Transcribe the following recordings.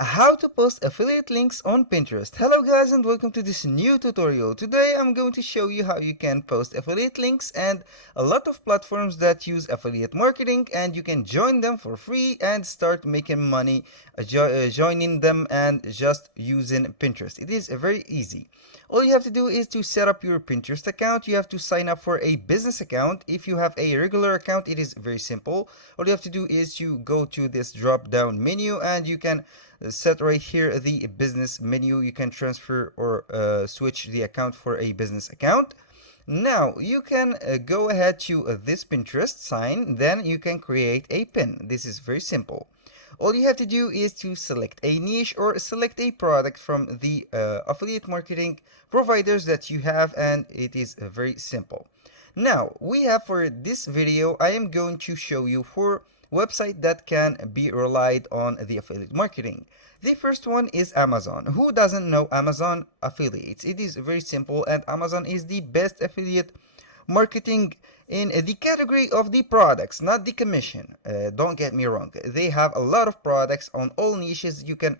How to post affiliate links on Pinterest. Hello guys and welcome to this new tutorial. Today I'm going to show you how you can post affiliate links and a lot of platforms that use affiliate marketing, and you can join them for free and start making money joining them and just using Pinterest. It is very easy. All you have to do is to set up your Pinterest account. You have to sign up for a business account. If you have a regular account, it is very simple. All you have to do is to go to this drop down menu and you can set right here the business menu. You can transfer or switch the account for a business account. Now you can go ahead to this Pinterest sign, then you can create a pin. This is very simple. All you have to do is to select a niche or select a product from the affiliate marketing providers that you have, and it is very simple. Now we have, for this video, I am going to show you 4 websites that can be relied on the affiliate marketing. The first one is Amazon. Who doesn't know Amazon affiliates? It is very simple, and Amazon is the best affiliate marketing in the category of the products, not the commission. Don't get me wrong. They have a lot of products on all niches. You can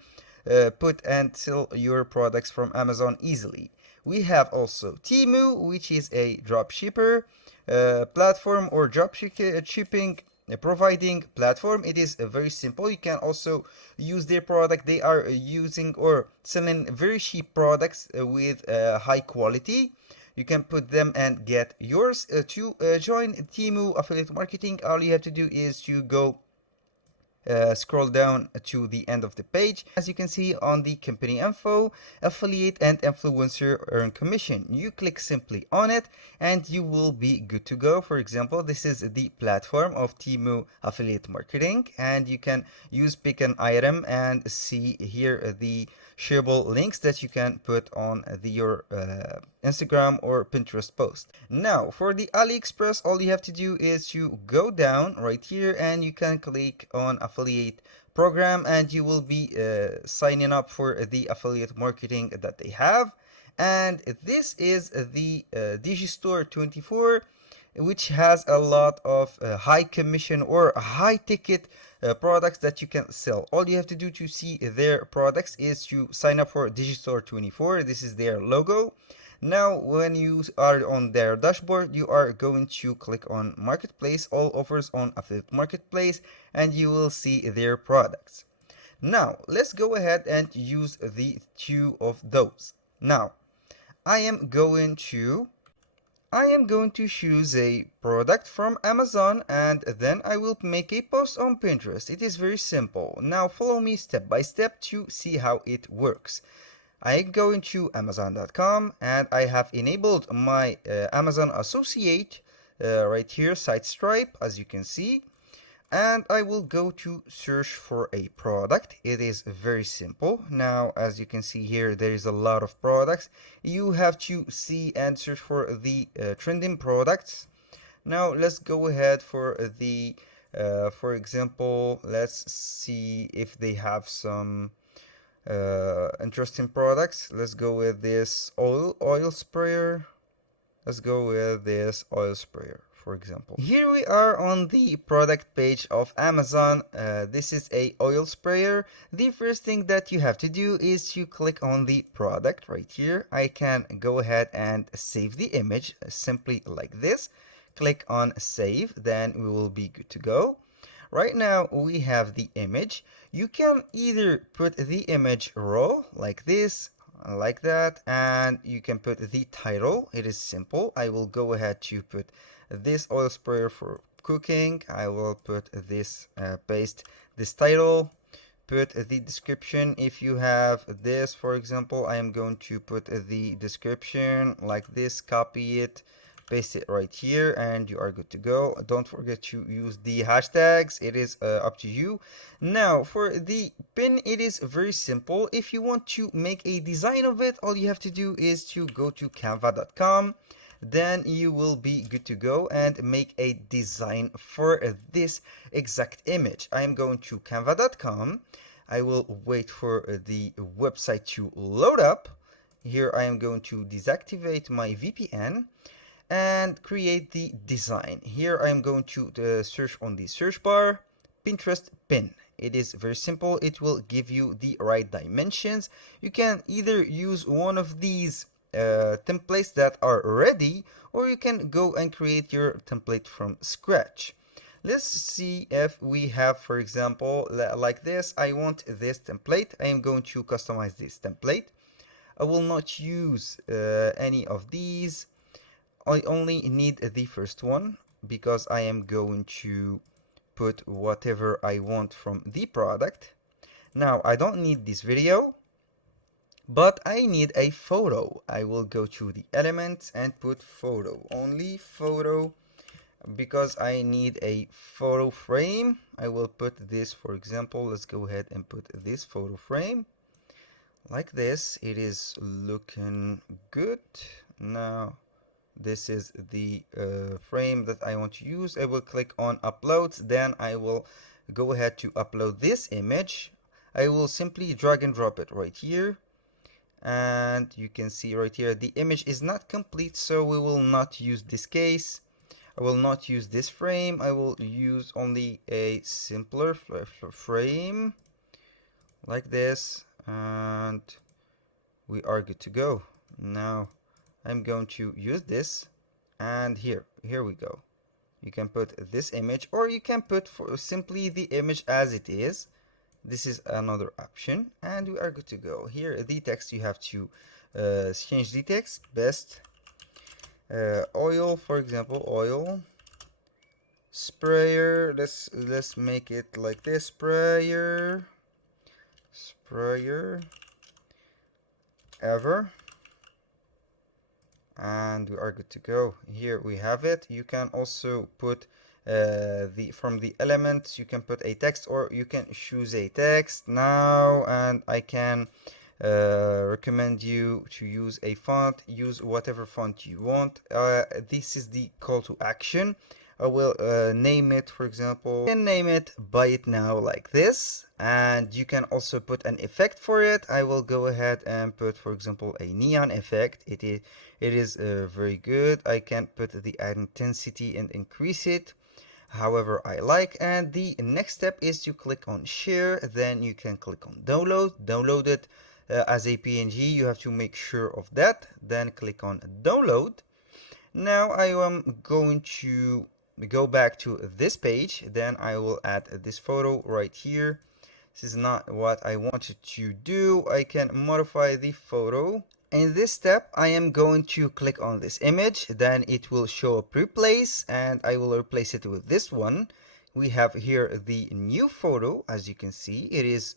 put and sell your products from Amazon easily. We have also Temu, which is a drop shipper platform or drop shipping providing platform. It is very simple. You can also use their product. They are using or selling very cheap products with high quality. You can put them and get yours. To join Temu affiliate marketing, all you have to do is to go scroll down to the end of the page. As you can see on the company info, affiliate and influencer earn commission. You click simply on it and you will be good to go. For example, this is the platform of Temu affiliate marketing, and you can pick an item and see here the shareable links that you can put on your Instagram or Pinterest post. Now for the AliExpress, all you have to do is to go down right here and you can click on affiliate program, and you will be signing up for the affiliate marketing that they have. And this is the Digistore 24, which has a lot of high commission or high ticket products that you can sell. All you have to do to see their products is to sign up for Digistore 24. This is their logo. Now when you are on their dashboard, you are going to click on marketplace, all offers on affiliate marketplace, and you will see their products. Now let's go ahead and use the 2 of those. Now I am going to choose a product from Amazon, and then I will make a post on Pinterest. It is very simple. Now follow me step by step to see how it works. I go into Amazon.com and I have enabled my Amazon Associate right here, SiteStripe, as you can see. And I will go to search for a product. It is very simple. Now, as you can see here, there is a lot of products. You have to see and search for the trending products. Now, let's go ahead for the, for example, let's see if they have some interesting products. Let's go with this oil sprayer. Let's go with this oil sprayer, for example. Here we are on the product page of Amazon. This is a oil sprayer. The first thing that you have to do is to click on the product right here. I can go ahead and save the image simply like this. Click on save, then we will be good to go. Right now we have the image. You can either put the image raw like this, like that, and you can put the title. It is simple. I will go ahead to put this oil sprayer for cooking. I will put this paste this title, put the description. If you have this, for example, I am going to put the description like this, copy it, paste it right here, and you are good to go. Don't forget to use the hashtags. It is up to you. Now for the pin, it is very simple. If you want to make a design of it, all you have to do is to go to canva.com. Then you will be good to go and make a design for this exact image. I am going to canva.com. I will wait for the website to load up. Here I am going to deactivate my VPN and create the design. Here I am going to search on the search bar Pinterest pin. it is very simple. It will give you the right dimensions. You can either use one of these templates that are ready, or you can go and create your template from scratch. Let's see if we have, for example, like this. I want this template. I am going to customize this template. I will not use any of these. I only need the first one because I am going to put whatever I want from the product. Now, I don't need this video, but I need a photo. I will go to the elements and put photo, only photo, because I need a photo frame. I will put this, for example, let's go ahead and put this photo frame like this. It is looking good. Now this is the frame that I want to use. I will click on uploads, then I will go ahead to upload this image. I will simply drag and drop it right here, and you can see right here the image is not complete, so we will not use this case. I will not use this frame. I will use only a simpler frame like this, and we are good to go. Now I'm going to use this, and here we go. You can put this image, or you can put simply the image as it is. This is another option, and we are good to go. Here the text, you have to change the text. Best oil, for example, oil sprayer. Let's make it like this. Sprayer ever, and we are good to go. Here we have it. You can also put from the elements, you can put a text, or you can choose a text now, and I can recommend you to use a font. Use whatever font you want. This is the call to action. I will name it, for example, you can name it Buy It Now like this, and you can also put an effect for it. I will go ahead and put, for example, a neon effect. It is very good. I can put the intensity and increase it however I like. And the next step is to click on share. Then you can click on download it as a PNG. You have to make sure of that. Then click on download. Now I am going to go back to this page. Then I will add this photo right here. This is not what I wanted to do. I can modify the photo. In this step, I am going to click on this image. Then it will show up replace, and I will replace it with this one. We have here the new photo. As you can see, it is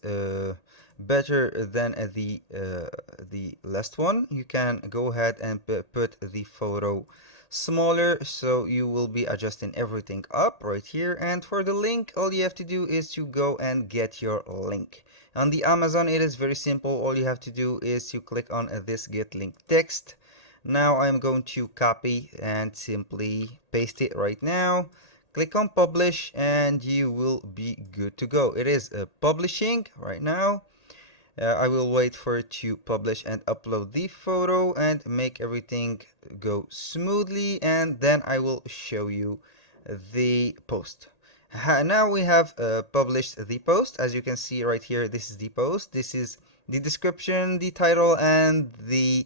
better than the last one. You can go ahead and put the photo smaller, so you will be adjusting everything up right here. And for the link, all you have to do is to go and get your link. On the Amazon, it is very simple. All you have to do is to click on this get link text. Now I'm going to copy and simply paste it right now. Click on publish, and you will be good to go. It is publishing right now. I will wait for it to publish and upload the photo and make everything go smoothly, and then I will show you the post. Now we have published the post. As you can see right here, this is the post. This is the description, the title, and the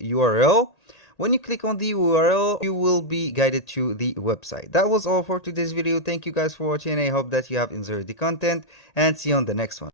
URL. When you click on the URL, you will be guided to the website. That was all for today's video. Thank you guys for watching. I hope that you have enjoyed the content, and see you on the next one.